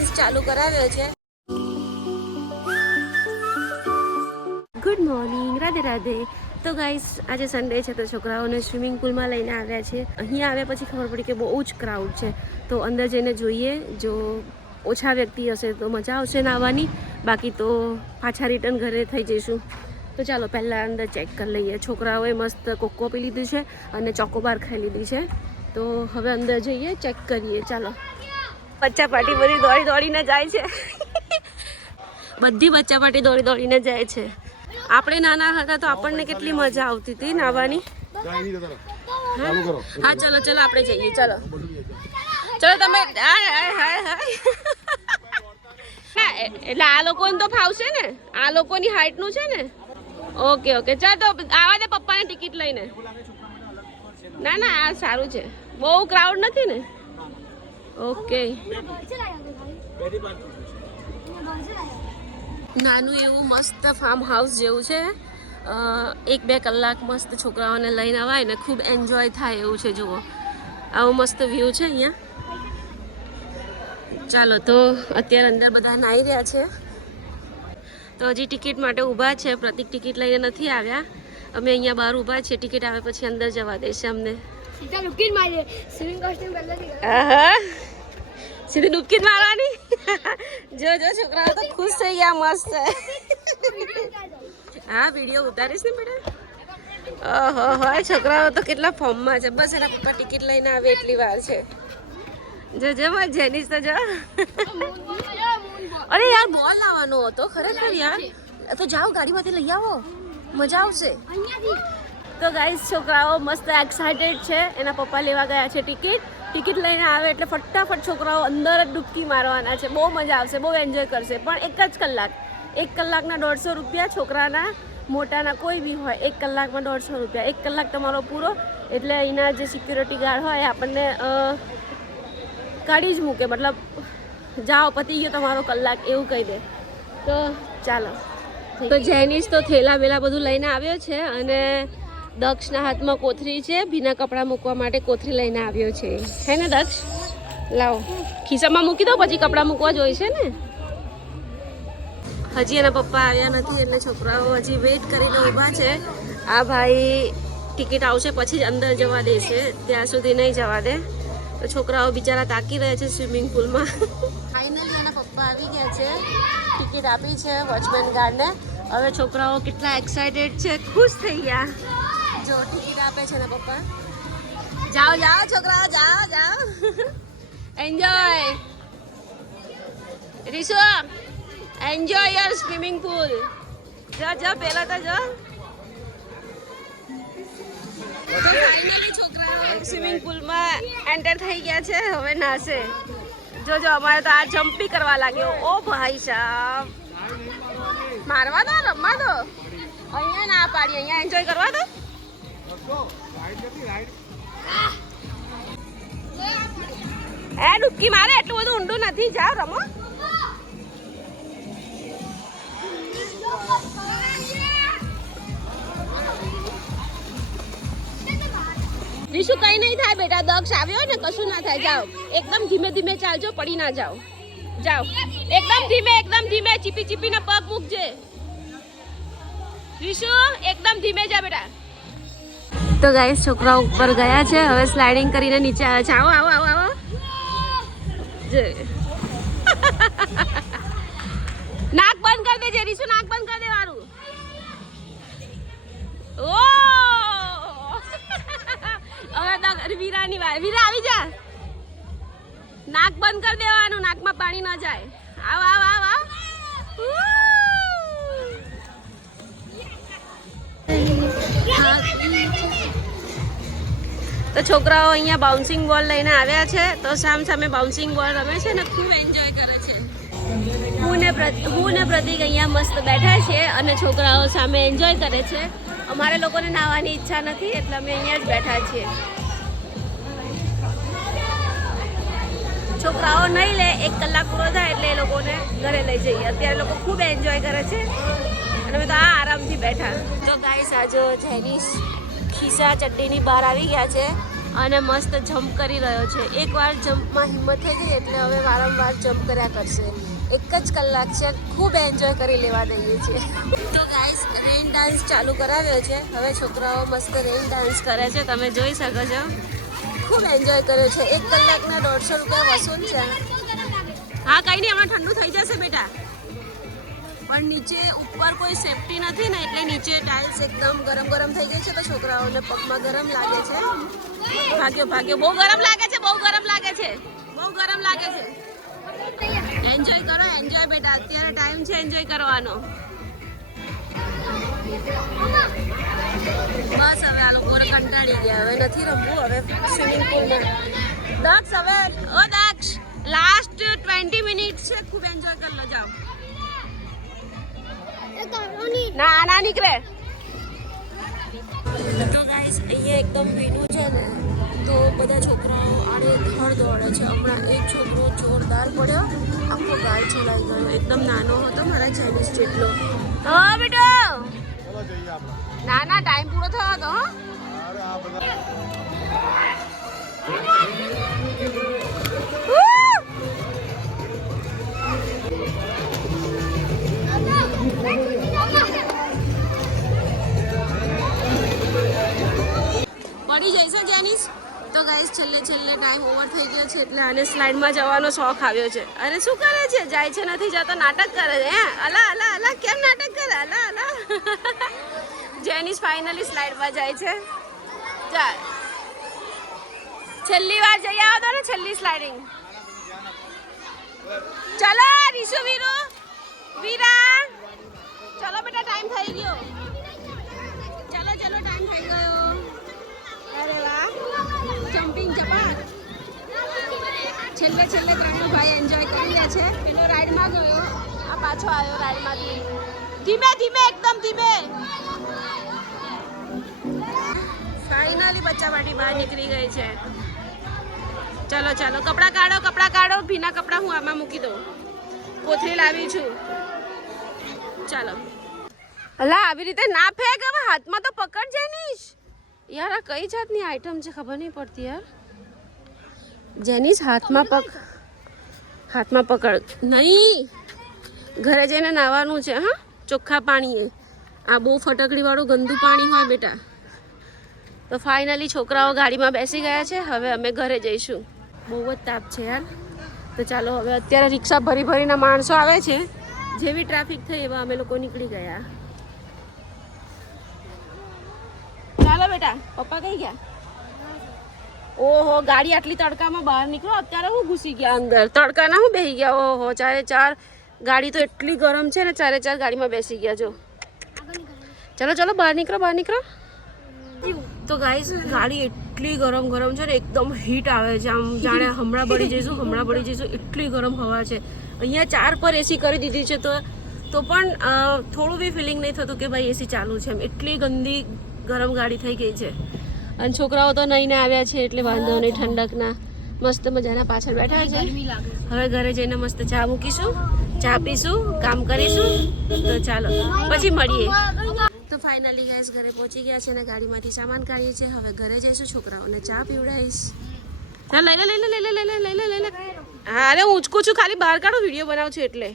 Dance ચાલુ કરાવ્યો છે. Good morning, Radhe Radhe. તો ગાઈસ આજે સન્ડે છે તો છોકરાઓને સ્વિમિંગ પુલમાં લઈને આવ્યા છે. અહીંયા આવ્યા પછી ખબર પડી કે બહુ જ ક્રાઉડ છે, તો અંદર જઈને જોઈએ. જો ઓછા વ્યક્તિ હશે તો મજા આવશે નાહવાની, બાકી તો પાછા રિટર્ન ઘરે થઈ જઈશું. તો ચાલો પહેલાં અંદર ચેક કરી લઈએ. છોકરાઓએ મસ્ત કોકો પી લીધું છે અને ચોકોબાર ખાઈ લીધી છે. તો હવે અંદર જઈએ, ચેક કરીએ. ચાલો. બચ્ચા પાર્ટી બધી દોડી દોડીને જાય છે. બધી બચ્ચા પાર્ટી દોડી દોડીને જાય છે. આપણે નાના હતા તો આપણને કેટલી મજા આવતી હતી નાહવાની. હા ચલો ચલો આપણે જઈએ. ચલો ચલો તમે. એટલે આ લોકોને તો ફાવશે ને, આ લોકોની હાઈટનું છે ને. ઓકે ઓકે ચાલ તો આવા દે પપ્પાને ટિકિટ લઈને. ના ના આ સારું છે, બહુ ક્રાઉડ નથી ને. ઓકે. નાનું એવું મસ્ત ફાર્મ હાઉસ જેવું છે. 1-2 કલાક મસ્ત છોકરાઓને લઈને આવાય ને ખૂબ એન્જોય થાય એવું છે. જુઓ આવું મસ્ત વ્યૂ છે અહીંયા. ચાલો તો અત્યારે અંદર બધા નાહી રહ્યા છે. તો હજી ટિકિટ માટે ઊભા છે. પ્રતિક ટિકિટ લઈને નથી આવ્યા. અમે અહીંયા બહાર ઊભા છીએ. ટિકિટ આવે પછી અંદર જવા દેશે અમને. સીધી ડૂબકી મારવાની. જો જો છોકરાઓ તો ખુશ થઈ ગયા. મસ્ત. હા વિડીયો ઉતારીશ ને બેટા. ઓહો હોય છોકરાઓ તો કેટલા ફોર્મમાં છે. બસ એના પપ્પા ટિકિટ લઈને આવે એટલી વાર છે. જો જો જેનીસ તો જો. અરે યાર બોલ લાવવાનો હતો ખરેખર યાર. તો જાઓ ગાડીમાંથી લઈ આવો, મજા આવશે. તો ગાઈસ છોકરાઓ મસ્ત એક્સાઇટેડ છે. એના પપ્પા લેવા ગયા છે ટિકિટ લઈને આવે એટલે ફટાફટ છોકરાઓ અંદર જ ડૂબકી મારવાના છે. બહુ મજા આવશે, બહુ એન્જોય કરશે. પણ 1 જ કલાક, 1 કલાકના 150 રૂપિયા. છોકરાના મોટાના કોઈ બી હોય 1 કલાકમાં 150 રૂપિયા. 1 કલાક તમારો પૂરો એટલે અહીંના જે સિક્યુરિટી ગાર્ડ હોય આપણને કાઢી જ મૂકે. મતલબ જાઓ પતી ગયો તમારો કલાક એવું કહી દે. તો ચાલો. તો જેનીસ તો થેલા વેલા બધું લઈને આવ્યો છે અને દક્ષના હાથમાં કોથરી છે. ભીના કપડાં મૂકવા માટે કોથરી લઈને આવ્યો છે. હે ને દક્ષ? લાવો ખિસ્સામાં મૂકી દો, પછી કપડાં મૂકવા જોઈશે ને. હજી એના પપ્પા આવ્યા નથી એટલે છોકરાઓ હજી વેઇટ કરીને ઊભા છે. આ ભાઈ ટિકિટ આવશે પછી જ અંદર જવા દેશે, ત્યાં સુધી નહીં જવા દે. તો છોકરાઓ બિચારા તાકી રહ્યા છે સ્વિમિંગ પુલમાં. ફાઇનલી એના પપ્પા આવી ગયા છે. ટિકિટ આપી છે વોચમેન ગાર્ડને. હવે છોકરાઓ કેટલા એક્સાઇટેડ છે, ખુશ થઈ ગયા. જો ટિકિટ આપે છે એના પપ્પા. જાઓ જાઓ છોકરાઓ જાઓ જાઓ. Enjoy Rishu, enjoy your swimming pool. જા જા પહેલા તો જા. ફાઇનલી છોકરાઓ સ્વિમિંગ પુલમાં એન્ટર થઈ ગયા છે. હવે નાશે. જોજો અમારે તો આ જમ્પી કરવા લાગ્યો. ઓ ભાઈ સાહેબ, મારવા દો, રમવા દો. અહીંયા ના પાડી, અહીંયા એન્જોય કરવા દો. એ ડૂબકી મારે, એટલું બધું ઊંડું નથી. જાઓ રમો. રીશુ કઈ નહીં થાય બેટા. દક્ષ આવ્યો ને કશું ના થાય. જાઓ એકદમ ધીમે ધીમે ચાલજો, પડી ના જાઓ. જાઓ એકદમ ધીમે, એકદમ ધીમે. ચીપી ચીપીના પગ મૂકજે. રીશુ એકદમ ધીમે જા બેટા. તો ગાઈસ છોકરાઓ ઉપર ગયા છે. હવે સ્લાઇડિંગ કરીને નીચે આવે છે. આવો આવો આવો આવો. નાક બંધ કરી દેજે રીશુ, નાક બંધ કરી દેવાનું. ઓ હવે વીરાની વાર. વીરા આવી જા. નાક બંધ કરી દેવાનું, નાકમાં પાણી ન જાય. આવ આવ આવ આવ. તો છોકરાઓ અહીંયા બાઉન્સિંગ બોલ લઈને આવ્યા છે. તો સામે બાઉન્સિંગ બોલ રમે છે ને ખૂબ એન્જોય કરે છે. હું ને પ્રતિક અહીંયા મસ્ત બેઠા છીએ અને છોકરાઓ સામે એન્જોય કરે છે. અમારે લોકોને નાહવાની ઈચ્છા નથી એટલે અમે અહીંયા જ બેઠા છીએ. છોકરાઓ નહીં લે, 1 કલાક પૂરો થાય એટલે એ લોકોને ઘરે લઈ જઈએ. અત્યારે લોકો ખૂબ એન્જોય કરે છે અને અમે તો આરામથી બેઠા. તો ગાઈસ આ જો જેનીસ ખિસ્સા ચડ્ડીની બહાર આવી ગયા છે અને મસ્ત જમ્પ કરી રહ્યો છે. એકવાર જમ્પમાં હિંમત થઈ ગઈ એટલે હવે વારંવાર જમ્પ કર્યા કરશે. એક જ કલાક છે, ખૂબ એન્જોય કરી લેવા દઈએ છીએ. તો ગાઈસ રેઇન ડાન્સ ચાલુ કરાવ્યો છે. હવે છોકરાઓ મસ્ત રેઇન ડાન્સ કરે છે, તમે જોઈ શકો છો. ખૂબ એન્જોય કર્યો છે. 1 કલાકના 150 રૂપિયા વસૂલ છે. હા કંઈ નહીં, હમણાં ઠંડુ થઈ જશે બેટા. પણ નીચે ઉપર કોઈ સેફટી નથી ને એટલે નીચે ટાઇલ્સ એકદમ ગરમ ગરમ થઈ ગઈ છે, તો છોકરાઓને પગમાં ગરમ લાગે છે. ભાગ્યો ભાગ્યો, બહુ ગરમ લાગે છે, બહુ ગરમ લાગે છે, બહુ ગરમ લાગે છે. એન્જોય કરો, એન્જોય બેટા, અત્યારે ટાઈમ છે એન્જોય કરવાનો. બસ હવે આ લોકો કંટાળી ગયા, હવે નથી રમવું. હવે સ્વિમિંગ પૂલમાં દક્ષ, હવે ઓ દક્ષ લાસ્ટ 20 મિનિટ છે, ખૂબ એન્જોય કરી લો. જાઓ ના ના નીકળે. તો ગાઈસ અહીંયા એકદમ ભીનું છે ને, તો બધા છોકરાઓ આડે ધડ દોડે છે. હમણાં એક છોકરો જોરદાર પડ્યો, આખો ગાય ચલાઈ ગયો. એકદમ નાનો હતો, મારા ચાઇનીઝ જેટલો. હા બેટો, ના ના ટાઈમ પૂરો થયો હતો. પડી જઈશ જેનિસ. તો ગાઈસ છેલ્લે ટાઈમ ઓવર થઈ ગયો છે એટલે આને સ્લાઇડમાં જવાનો શોખ આવ્યો છે. અરે શું કરે છે? જાય છે નથી જતો, નાટક કરે છે. હે અલા અલા અલા, કેમ નાટક કરે? અલા અલા. જેનિસ ફાઇનલી સ્લાઇડમાં જાય છે. ચાલ છેલ્લી વાર જઈ આવો તો ને, છેલ્લી સ્લાઇડિંગ. ચલો રીશુ વીરુ વીરા, ચલો બેટા ટાઈમ થઈ ગયો. ચલો ચલો ટાઈમ થઈ ગયો. અરે વાહ, જમ્પિંગ જપાટ. છેલ્લે ત્રણેય ભાઈ એન્જોય કરી રહ્યા છે. પેલો રાઈડમાં ગયો, આ પાછો આવ્યો રાઈડમાંથી. ધીમે ધીમે, એકદમ ધીમે. ફાઇનલી બચ્ચા પાર્ટી બહાર નીકળી ગઈ છે. ચલો ચાલો, કપડાં કાઢો. ભીના કપડાં હું આમાં મૂકી દઉં. કોથળી લાવી છું. ચાલો. અલા આવી રીતે ના ફેંક, હવે હાથમાં તો પકડ જેનિસ. યાર આ કઈ જાતની આઈટમ છે ખબર નહીં પડતી યાર. જેનિસ હાથમાં પકડ નહીં. ઘરે જઈને નાવાનું છે. હા, ચોખ્ખા પાણીએ. આ બહુ ફટકડીવાળું ગંદુ પાણી હોય બેટા. તો ફાઇનલી છોકરાઓ ગાડીમાં બેસી ગયા છે. હવે અમે ઘરે જઈશું. બહુ જ તાપ છે યાર. તો ચાલો હવે અત્યારે રિક્ષા ભરીને માણસો આવે છે. જેવી ટ્રાફિક થઈ એવા અમે લોકો નીકળી ગયા. ચાલો બેટા, પપ્પા કઈ ગયા? ઓહો, ગાડી આટલી તડકામાં બહાર નીકળો. અત્યારે હું ઘૂસી ગયા અંદર તડકાના, હું બેસી ગયા. ઓહો, 4 ગાડી તો એટલી ગરમ છે ને, 4 ગાડીમાં બેસી ગયા. જો ચલો બહાર નીકળો. તો ગાઈસ ગાડી એટલી ગરમ છે ને, એકદમ હીટ આવે છે. આમ જાણે હમણાં બળી જઈશું. એટલી ગરમ હવા છે. અહીંયા 4 પર એસી કરી દીધી છે, તો પણ થોડું બી ફિલિંગ નહીં થતું કે ભાઈ એસી ચાલુ છે. એમ એટલી ગંદી ગરમ ગાડી થઈ ગઈ છે. અને છોકરાઓ તો નહીંને આવ્યા છે એટલે વાંધો નહીં, ઠંડકના મસ્ત મજાના પાછળ બેઠા છે. હવે ઘરે જઈને મસ્ત ચા મૂકીશું, ચા પીશું, કામ કરીશું. તો ચાલો પછી મળીએ. તો ફાઇનલી ગાઈસ ઘરે પહોંચી ગયા છે અને ગાડીમાંથી સામાન કાઢીએ છીએ. હવે ઘરે જઈશું, છોકરાઓને ચા પીવડાવીશ. હા લઈ લે. હા અરે હું ઊંચકું છું, ખાલી બહાર કાઢો, વિડીયો બનાવું છું એટલે.